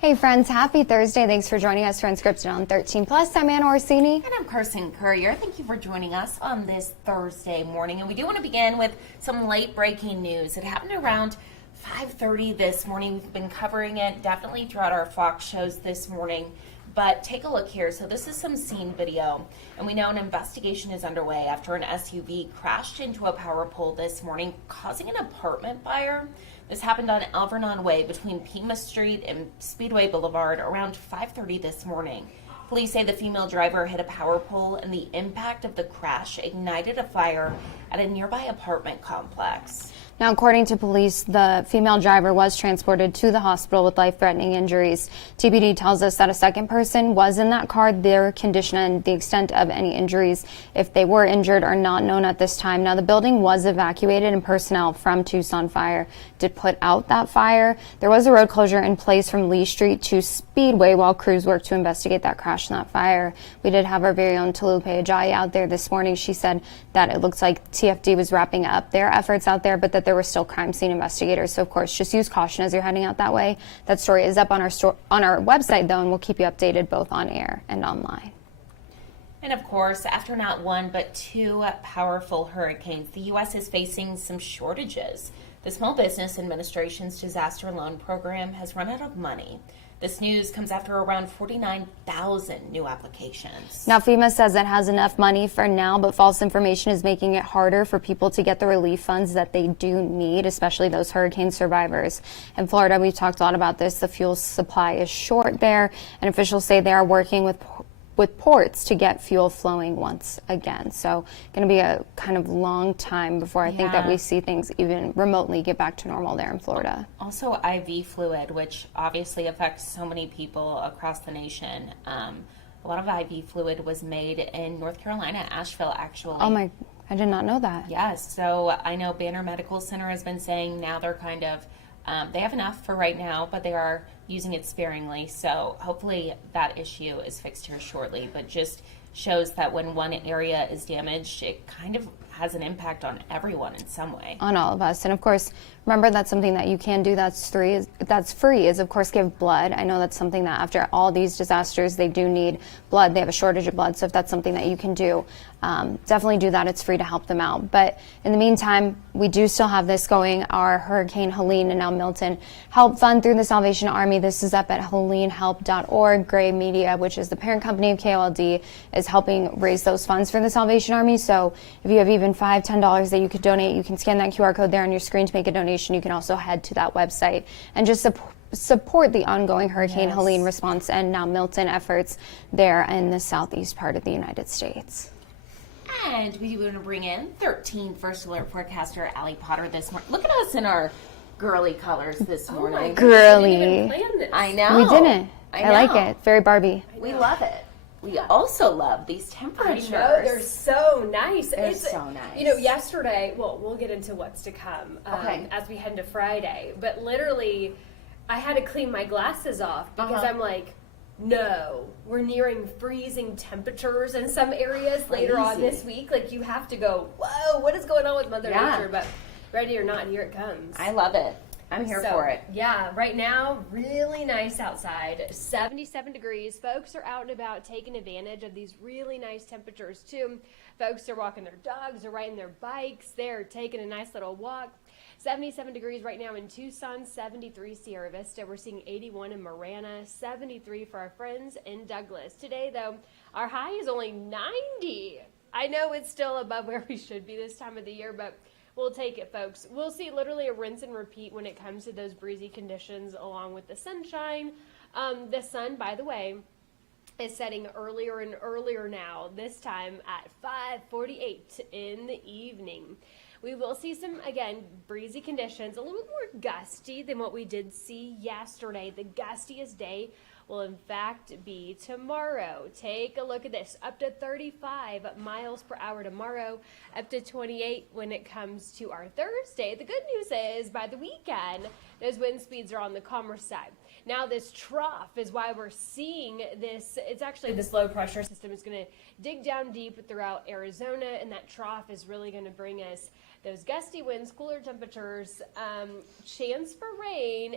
Hey friends, happy Thursday. Thanks for joining us for Unscripted on 13 Plus. I'm Anna Orsini. And I'm Carson Courier. Thank you for joining us on this Thursday morning. And we do want to begin with some late breaking news. It happened around 5:30 this morning. We've been covering it definitely throughout our Fox shows this morning. But take a look here. So this is some scene video. And we know an investigation is underway after an SUV crashed into a power pole this morning, causing an apartment fire. This happened on Alvernon Way between Pima Street and Speedway Boulevard around 5:30 this morning. Police say the female driver hit a power pole and the impact of the crash ignited a fire at a nearby apartment complex. Now, according to police, the female driver was transported to the hospital with life-threatening injuries. TPD tells us that a second person was in that car. Their condition and the extent of any injuries, if they were injured, are not known at this time. Now, the building was evacuated and personnel from Tucson Fire did put out that fire. There was a road closure in place from Lee Street to Speedway while crews worked to investigate that crash and that fire. We did have our very own Tolupe Ajayi out there this morning. She said that it looks like TFD was wrapping up their efforts out there, but that there were still crime scene investigators. So, of course, just use caution as you're heading out that way. That story is up on our website, though, and we'll keep you updated both on air and online. And of course, after not one but two powerful hurricanes, the U.S. is facing some shortages. The Small Business Administration's disaster loan program has run out of money. This news comes after around 49,000 new applications. Now, FEMA says it has enough money for now, but false information is making it harder for people to get the relief funds that they do need, especially those hurricane survivors. In Florida, we've talked a lot about this. The fuel supply is short there, and officials say they are working with ports to get fuel flowing once again. So going to be a kind of long time before I think that we see things even remotely get back to normal there in Florida. Also IV fluid, which obviously affects so many people across the nation. A lot of IV fluid was made in North Carolina, Asheville, actually. Oh my, I did not know that. Yes, so I know Banner Medical Center has been saying now they're kind of they have enough for right now, but they are using it sparingly. So hopefully that issue is fixed here shortly. But just shows that when one area is damaged, it kind of has an impact on everyone in some way. On all of us. And of course, remember that's something that you can do that's free is of course give blood. I know that's something that after all these disasters, they do need blood. They have a shortage of blood. So if that's something that you can do, definitely do that. It's free to help them out. But in the meantime, we do still have this going. Our Hurricane Helene and now Milton Help Fund through the Salvation Army. This is up at helenehelp.org. Gray Media, which is the parent company of KOLD, is helping raise those funds for the Salvation Army. So if you have even $5, $10 that you could donate, you can scan that QR code there on your screen to make a donation. You can also head to that website and just support the ongoing Hurricane Helene response and now Milton efforts there in the southeast part of the United States. And we want to bring in 13 First Alert forecaster Allie Potter this morning. Look at us in our girly colors this morning. Girly. I know. We didn't. I like it. Very Barbie. We love it. We also love these temperatures. I know, they're so nice. They're so nice. You know, yesterday, well, we'll get into what's to come as we head into Friday, but literally, I had to clean my glasses off because I'm like, no, we're nearing freezing temperatures in some areas later on this week. Like, you have to go, whoa, what is going on with Mother Nature? But ready or not, here it comes. I love it. I'm here for it. Yeah, right now, really nice outside. 77 degrees. Folks are out and about taking advantage of these really nice temperatures, too. Folks are walking their dogs, they're riding their bikes, they're taking a nice little walk. 77 degrees right now in Tucson, 73 Sierra Vista. We're seeing 81 in Marana, 73 for our friends in Douglas. Today, though, our high is only 90. I know it's still above where we should be this time of the year, but we'll take it, folks. We'll see literally a rinse and repeat when it comes to those breezy conditions along with the sunshine. The sun, by the way, is setting earlier and earlier now, this time at 5:48 in the evening. We will see some, again, breezy conditions, a little more gusty than what we did see yesterday. The gustiest day will, in fact, be tomorrow. Take a look at this. Up to 35 miles per hour tomorrow, up to 28 when it comes to our Thursday. The good news is, by the weekend, those wind speeds are on the calmer side. Now this trough is why we're seeing this. It's actually this low pressure system is going to dig down deep throughout Arizona, and that trough is really going to bring us those gusty winds, cooler temperatures, chance for rain,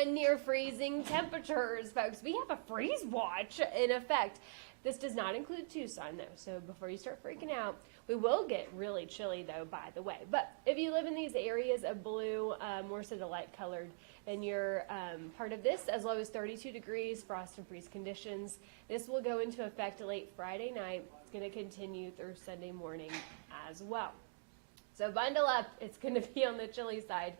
and near freezing temperatures, folks. We have a freeze watch in effect. This does not include Tucson, though, so before you start freaking out, we will get really chilly, though, by the way. But if you live in these areas of blue, more so the light colored, then you're part of this, as low as 32 degrees, frost and freeze conditions. This will go into effect late Friday night. It's going to continue through Sunday morning as well. So bundle up. It's going to be on the chilly side.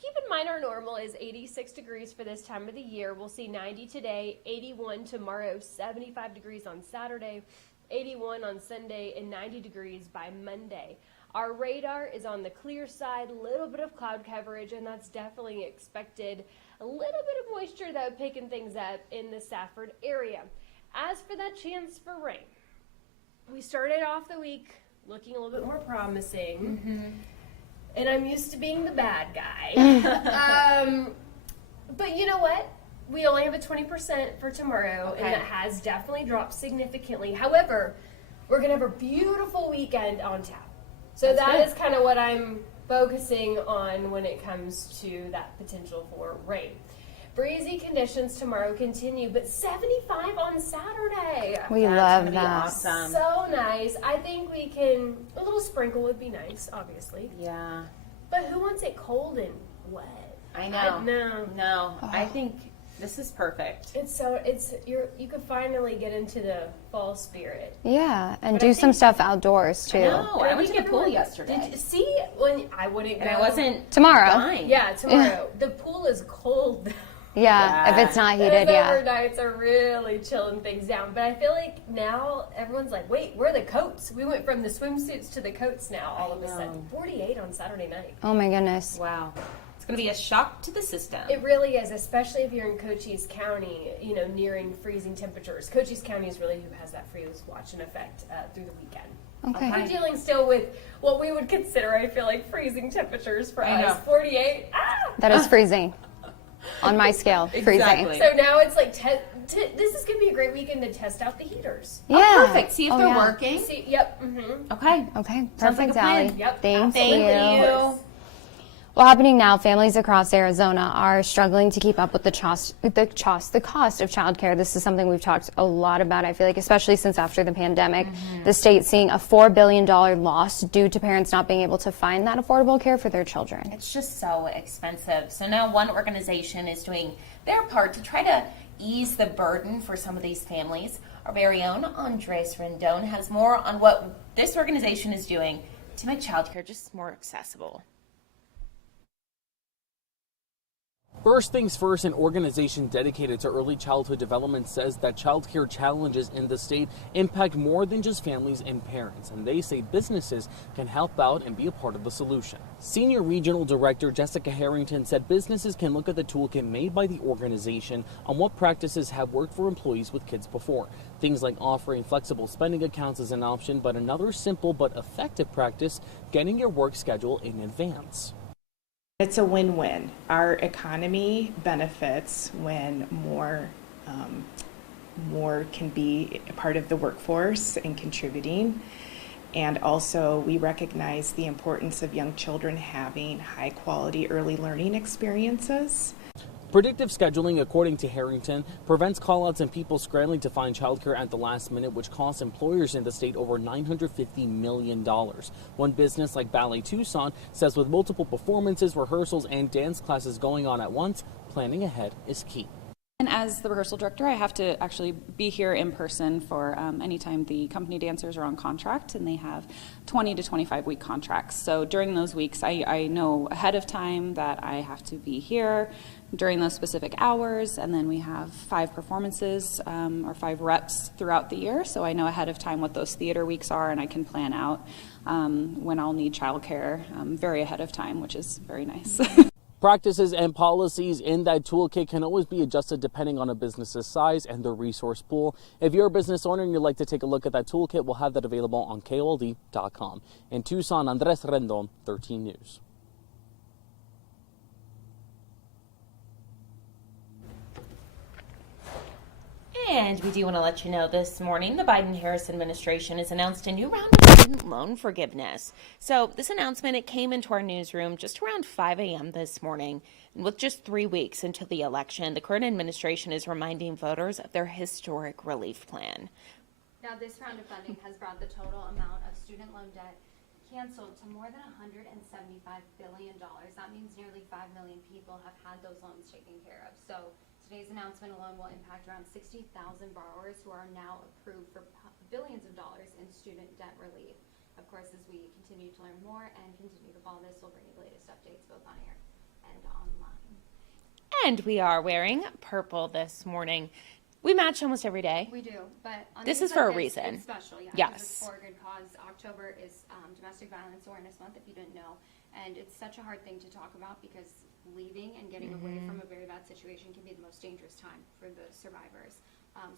Keep in mind our normal is 86 degrees for this time of the year. We'll see 90 today, 81 tomorrow, 75 degrees on Saturday, 81 on Sunday, and 90 degrees by Monday. Our radar is on the clear side, a little bit of cloud coverage, and that's definitely expected. A little bit of moisture, though, picking things up in the Safford area. As for that chance for rain, we started off the week looking a little bit more promising. And I'm used to being the bad guy. But you know what? We only have a 20% for tomorrow, and that has definitely dropped significantly. However, we're going to have a beautiful weekend on tap. So that is kind of what I'm focusing on when it comes to that potential for rain. Breezy conditions tomorrow continue, but 75 on Saturday. We love Be that. awesome. So nice. I think we can, a little sprinkle would be nice, obviously. Yeah, But who wants it cold and wet? I know. No. I think this is perfect. You could finally get into the fall spirit. Yeah, and do some stuff outdoors too. No, I went to get pool Did yesterday. you see when I wouldn't go? And I wasn't Tomorrow. dying. Yeah, tomorrow. The pool is cold. Yeah, if it's not heated, Those yeah. overnights are really chilling things down. But I feel like now everyone's like, wait, where are the coats? We went from the swimsuits to the coats now all of a sudden. 48 on Saturday night. Oh my goodness. Wow. It's going to be a shock to the system. It really is, especially if you're in Cochise County, nearing freezing temperatures. Cochise County is really who has that freeze watch in effect through the weekend. Okay. We're dealing still with what we would consider, I feel like, freezing temperatures for I us. know. 48. That is freezing. On my scale, freezing. Exactly. So now it's like, this is going to be a great weekend to test out the heaters. Yeah. Perfect. See if Oh, they're yeah. working. See, yep. Mm-hmm. Okay. Okay, Sounds like perfect, a plan. Allie. Yep. Thank Thank you. you. Well, happening now, families across Arizona are struggling to keep up with the cost of childcare. This is something we've talked a lot about, I feel like, especially since after the pandemic. The state's seeing a $4 billion loss due to parents not being able to find that affordable care for their children. It's just so expensive. So now one organization is doing their part to try to ease the burden for some of these families. Our very own Andres Rendon has more on what this organization is doing to make childcare just more accessible. First things first, an organization dedicated to early childhood development says that childcare challenges in the state impact more than just families and parents, and they say businesses can help out and be a part of the solution. Senior Regional Director Jessica Harrington said businesses can look at the toolkit made by the organization on what practices have worked for employees with kids before. Things like offering flexible spending accounts is an option, but another simple but effective practice, getting your work schedule in advance. It's a win-win. Our economy benefits when more can be a part of the workforce and contributing. And also we recognize the importance of young children having high-quality early learning experiences. Predictive scheduling, according to Harrington, prevents callouts and people scrambling to find childcare at the last minute, which costs employers in the state over $950 million. One business like Ballet Tucson says with multiple performances, rehearsals, and dance classes going on at once, planning ahead is key. And as the rehearsal director, I have to actually be here in person for anytime the company dancers are on contract, and they have 20 to 25 week contracts. So during those weeks, I know ahead of time that I have to be here during those specific hours, and then we have 5 performances or 5 reps throughout the year. So I know ahead of time what those theater weeks are, and I can plan out when I'll need childcare very ahead of time, which is very nice. Practices and policies in that toolkit can always be adjusted depending on a business's size and their resource pool. If you're a business owner and you'd like to take a look at that toolkit, we'll have that available on KOLD.com. In Tucson, Andres Rendon, 13 News. And we do want to let you know this morning the Biden-Harris administration has announced a new round of student loan forgiveness. So this announcement, it came into our newsroom just around 5 a.m. this morning. And with just 3 weeks until the election, the current administration is reminding voters of their historic relief plan. Now, this round of funding has brought the total amount of student loan debt canceled to more than $175 billion. That means nearly 5 million people have had those loans taken care of. So today's announcement alone will impact around 60,000 borrowers who are now approved for billions of dollars in student debt relief. Of course, as we continue to learn more and continue to follow this, we'll bring you the latest updates both on air and online. And we are wearing purple this morning. We match almost every day. We do, but on This these is for a Sundays, reason. It's special, yeah. Yes. Because it's for a good cause. October is Domestic Violence Awareness Month, if you didn't know, and it's such a hard thing to talk about because leaving and getting away from a very bad situation can be the most dangerous time for the survivors.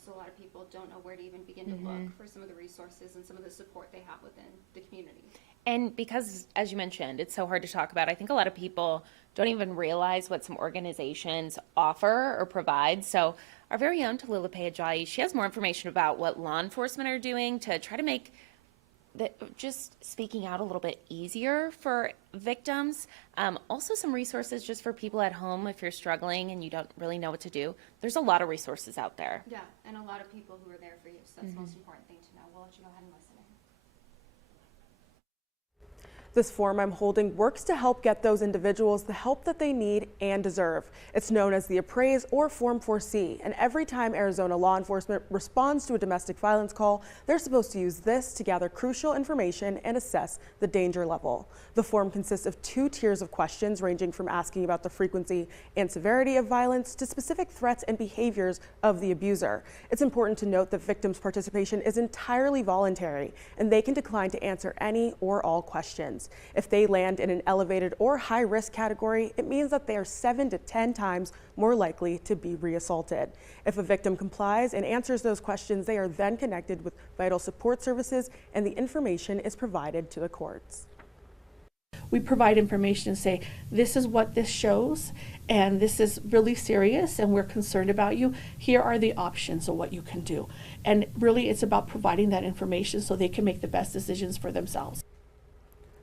So a lot of people don't know where to even begin to look for some of the resources and some of the support they have within the community. And because, as you mentioned, it's so hard to talk about, I think a lot of people don't even realize what some organizations offer or provide. So our very own Tallulah Ajayi, she has more information about what law enforcement are doing to try to make just speaking out a little bit easier for victims. Also some resources just for people at home if you're struggling and you don't really know what to do. There's a lot of resources out there. Yeah, and a lot of people who are there for you, so that's the most important thing to know. We'll let you go ahead and listen in. This form I'm holding works to help get those individuals the help that they need and deserve. It's known as the Appraise or Form 4C, and every time Arizona law enforcement responds to a domestic violence call, they're supposed to use this to gather crucial information and assess the danger level. The form consists of 2 tiers of questions ranging from asking about the frequency and severity of violence to specific threats and behaviors of the abuser. It's important to note that victims' participation is entirely voluntary, and they can decline to answer any or all questions. If they land in an elevated or high risk category, it means that they are 7 to 10 times more likely to be reassaulted. If a victim complies and answers those questions, they are then connected with vital support services and the information is provided to the courts. We provide information and say, this is what this shows, and this is really serious, and we're concerned about you. Here are the options of what you can do. And really, it's about providing that information so they can make the best decisions for themselves.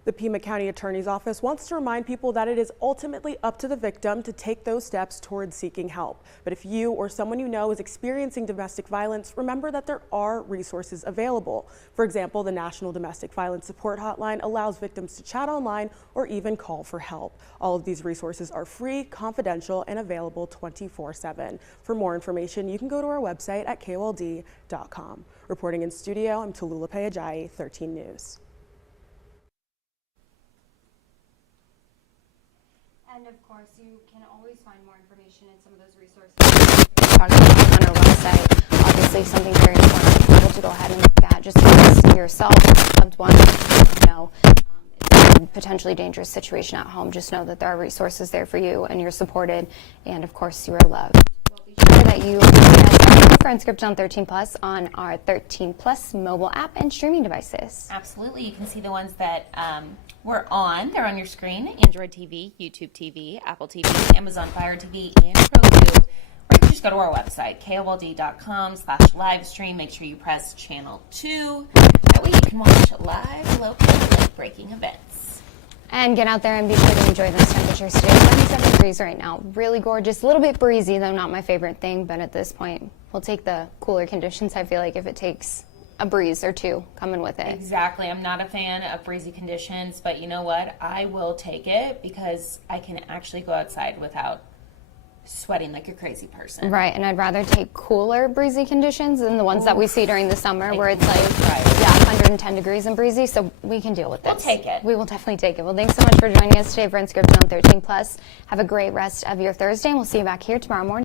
The Pima County Attorney's Office wants to remind people that it is ultimately up to the victim to take those steps towards seeking help. But if you or someone you know is experiencing domestic violence, remember that there are resources available. For example, the National Domestic Violence Support Hotline allows victims to chat online or even call for help. All of these resources are free, confidential, and available 24/7. For more information, you can go to our website at KOLD.com. Reporting in studio, I'm Tallulah Ajayi, 13 News. And of course, you can always find more information in some of those resources on our website. Obviously, something very important for people to go ahead and look at, just because yourself, loved one, you know, it's a potentially dangerous situation at home. Just know that there are resources there for you, and you're supported, and of course, you are loved. Well, be sure that you for Unscripted on 13 Plus on our 13 Plus mobile app and streaming devices. Absolutely. You can see the ones that we're on. They're on your screen. Android TV, YouTube TV, Apple TV, Amazon Fire TV, and Roku. Or you can just go to our website, KOLD.com/livestream. Make sure you press channel 2. That way you can watch live, local, late-breaking events. And get out there and be sure to enjoy those temperatures today. 77 degrees right now. Really gorgeous. A little bit breezy, though not my favorite thing. But at this point, we'll take the cooler conditions, I feel like, if it takes a breeze or two coming with it. Exactly. I'm not a fan of breezy conditions, but you know what? I will take it because I can actually go outside without sweating like a crazy person. Right, and I'd rather take cooler breezy conditions than the ones that we see during the summer where it's like, Right. yeah, 110 degrees and breezy, so we can deal with this. We'll take it. We will definitely take it. Well, thanks so much for joining us today for Unscripted on 13 Plus. Have a great rest of your Thursday, and we'll see you back here tomorrow morning.